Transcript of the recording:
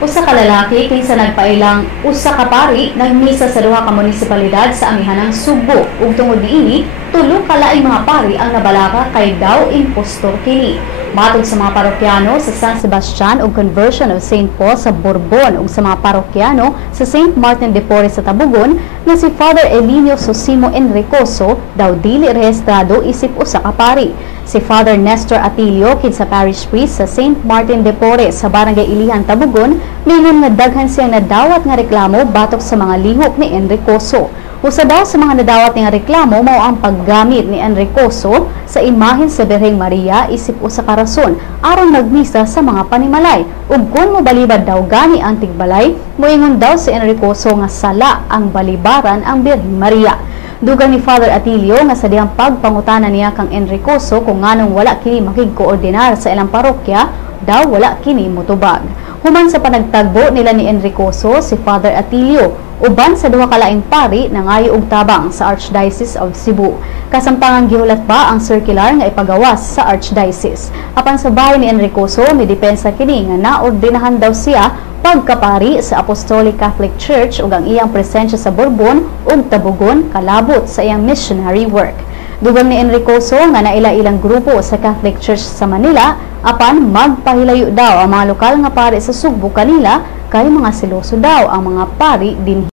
Usa ka lalaki kinsa nagpailang usa ka pari nagmisa sa duha ka munisipalidad sa amihanang Subo ug tungod niini tulo ka laing mga pari ang nabalaka kay daw impostor kini. Matod sa mga parokyano sa San Sebastian ug Conversion of St. Paul sa Bourbon ug sa mga parokyano sa St. Martin de Porres sa Tabugon na si Father Elinio Sosimo Enricoso daw dili rehistrado isip usa ka pari. Si Father Nestor Atilio kinsa parish priest sa St. Martin de Porres sa Barangay Ilihan, Tabugon, mingon nga daghan siyang nadawat nga reklamo batok sa mga lihok ni Enricoso. Usa daw sa mga nadawat nga reklamo mao ang paggamit ni Enricoso sa imahen sa Birheng Maria isip usa ka rason aron nagmisa sa mga panimalay ug kun mobalibad daw gani ang tigbalay moingon daw si Enricoso nga sala ang balibaran ang Birheng Maria. Dugang ni Father Atilio nga sa dihang pagpangutana niya kang Enricoso kung nganong wala kini makigkoordinar sa ilang parokya daw wala kini motubag. Human sa panagtagbo nila ni Enricoso, si Father Atilio uban sa duha ka laing pari nangayo og tabang sa Archdiocese of Cebu. Kasamtangang gihulat ba ang circular nga ipagawas sa Archdiocese. Apan sa bahay ni Enricoso, may depensa kini nga naordinahan daw siya pagkapari sa Apostolic Catholic Church ug ang iyang presensya sa Bourbon ug Tabugon kalabot sa iyang missionary work. Dugang ni Enricoso nga naila-ilang grupo sa Catholic Church sa Manila apan magpahilayo daw ang mga lokal nga pari sa Sugbo kanila kay mga seloso daw ang mga pari dinhi.